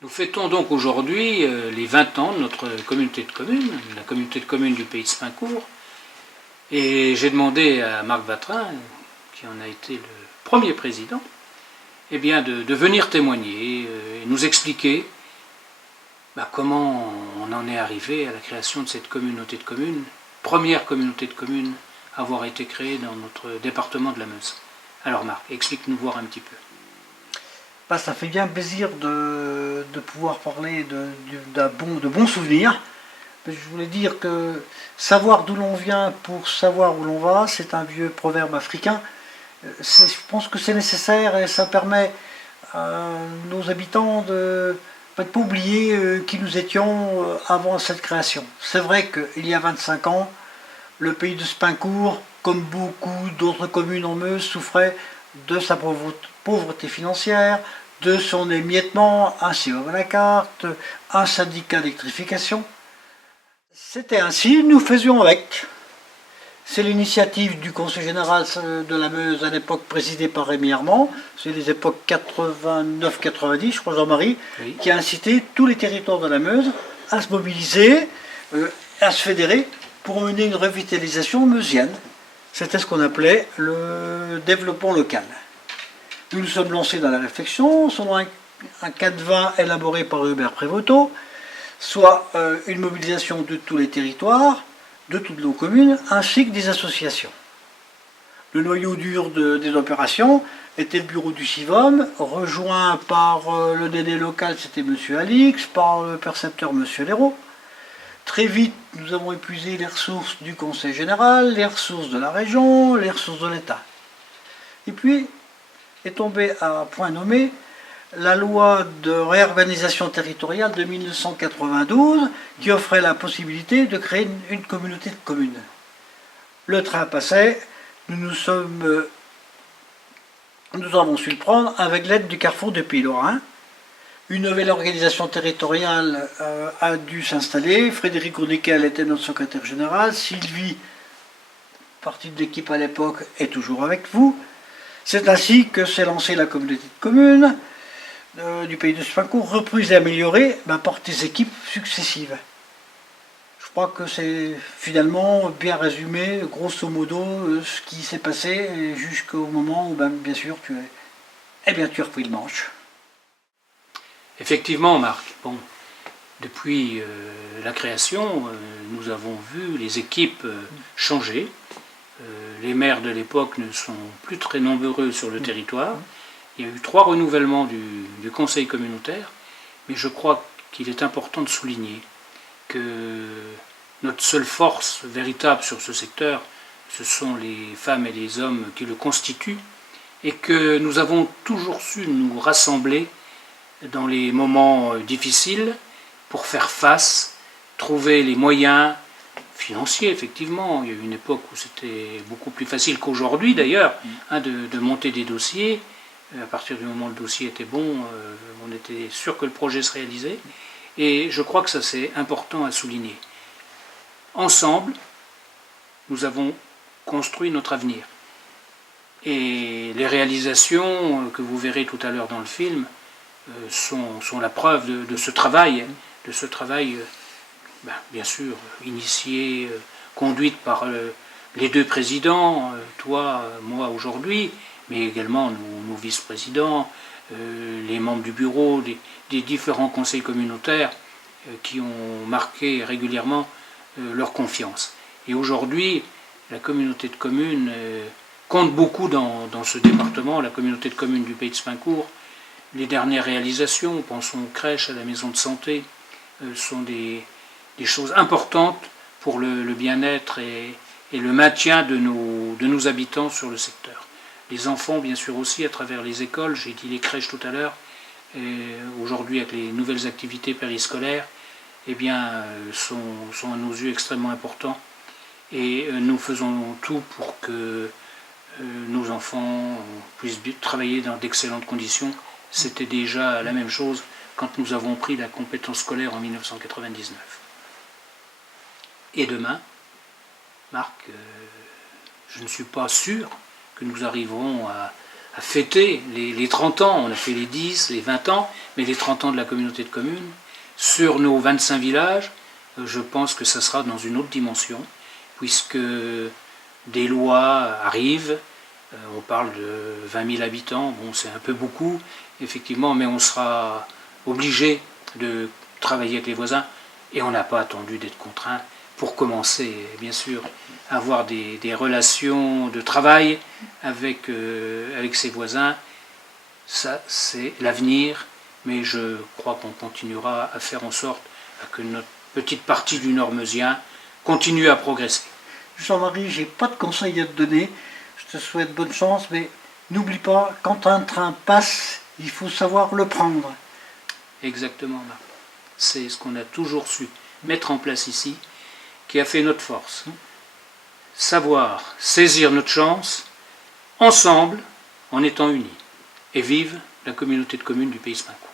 Nous fêtons donc aujourd'hui les 20 ans de notre communauté de communes, la communauté de communes du Pays de Spincourt. Et j'ai demandé à Marc Vatrin, qui en a été le premier président, eh bien de venir témoigner et nous expliquer comment on en est arrivé à la création de cette communauté de communes, première communauté de communes à avoir été créée dans notre département de la Meuse. Alors Marc, explique-nous voir un petit peu. Ça fait bien plaisir de pouvoir parler de bons souvenirs. Je voulais dire que savoir d'où l'on vient pour savoir où l'on va, c'est un vieux proverbe africain. Je pense que c'est nécessaire et ça permet à nos habitants de ne pas oublier qui nous étions avant cette création. C'est vrai qu'il y a 25 ans, le pays de Spincourt, comme beaucoup d'autres communes en Meuse, souffrait de sa pauvreté financière, de son émiettement, un CIOM à la carte, un syndicat d'électrification. C'était ainsi, nous faisions avec. C'est l'initiative du Conseil général de la Meuse, à l'époque présidé par Rémi Armand, c'est les époques 89-90, je crois Jean-Marie, oui, qui a incité tous les territoires de la Meuse à se mobiliser, à se fédérer pour mener une revitalisation meusienne. C'était ce qu'on appelait le développement local. Nous nous sommes lancés dans la réflexion selon un cadre élaboré par Hubert Prévoto, soit une mobilisation de tous les territoires, de toutes nos communes, ainsi que des associations. Le noyau dur des opérations était le bureau du CIVOM, rejoint par le DD local, c'était M. Alix, par le percepteur M. Léraud. Très vite, nous avons épuisé les ressources du Conseil général, les ressources de la région, les ressources de l'État. Et puis, est tombée à point nommé la loi de réorganisation territoriale de 1992 qui offrait la possibilité de créer une communauté de communes. Le train passait, nous avons su le prendre avec l'aide du Carrefour du Pays Lorrain. Une nouvelle organisation territoriale a dû s'installer. Frédéric Ourniquel était notre secrétaire général. Sylvie, partie de l'équipe à l'époque, est toujours avec vous. C'est ainsi que s'est lancée la communauté de communes du Pays de Spincourt, reprise et améliorée par des équipes successives. Je crois que c'est finalement bien résumé, grosso modo, ce qui s'est passé jusqu'au moment où, bien sûr, tu as repris le manche. Effectivement, Marc. Depuis la création, nous avons vu les équipes changer. Les maires de l'époque ne sont plus très nombreux sur le territoire. Il y a eu 3 renouvellements du conseil communautaire, mais je crois qu'il est important de souligner que notre seule force véritable sur ce secteur, ce sont les femmes et les hommes qui le constituent, et que nous avons toujours su nous rassembler dans les moments difficiles pour faire face, trouver les moyens financiers, effectivement. Il y a eu une époque où c'était beaucoup plus facile qu'aujourd'hui d'ailleurs, de monter des dossiers. À partir du moment où le dossier était bon, on était sûr que le projet se réalisait. Et je crois que ça c'est important à souligner. Ensemble, nous avons construit notre avenir. Et les réalisations que vous verrez tout à l'heure dans le film sont la preuve de ce travail, bien sûr, initié, conduite par les 2 présidents, toi, moi aujourd'hui, mais également nos vice-présidents, les membres du bureau, des différents conseils communautaires qui ont marqué régulièrement leur confiance. Et aujourd'hui, la communauté de communes compte beaucoup dans ce département, la communauté de communes du Pays de Spincourt. Les dernières réalisations, pensons aux crèches, à la maison de santé, sont des choses importantes pour le bien-être et le maintien de nos habitants sur le secteur. Les enfants, bien sûr aussi, à travers les écoles, j'ai dit les crèches tout à l'heure, aujourd'hui avec les nouvelles activités périscolaires, sont à nos yeux extrêmement importants. Et nous faisons tout pour que nos enfants puissent travailler dans d'excellentes conditions. C'était déjà la même chose quand nous avons pris la compétence scolaire en 1999. Et demain, Marc, je ne suis pas sûr que nous arriverons à fêter les 30 ans. On a fait les 10, les 20 ans, mais les 30 ans de la communauté de communes. Sur nos 25 villages, je pense que ça sera dans une autre dimension, puisque des lois arrivent. On parle de 20 000 habitants, bon, c'est un peu beaucoup, effectivement, mais on sera obligé de travailler avec les voisins, et on n'a pas attendu d'être contraint pour commencer, bien sûr, à avoir des relations de travail avec ses voisins. Ça, c'est l'avenir, mais je crois qu'on continuera à faire en sorte que notre petite partie du Nord-Meusien continue à progresser. Jean-Marie, j'ai pas de conseils à te donner. Je te souhaite bonne chance, mais n'oublie pas, quand un train passe, il faut savoir le prendre. Exactement, Marc. C'est ce qu'on a toujours su mettre en place ici, qui a fait notre force. Savoir saisir notre chance, ensemble, en étant unis. Et vive la communauté de communes du Pays Smaincourt.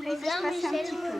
vous les espacez un petit peu.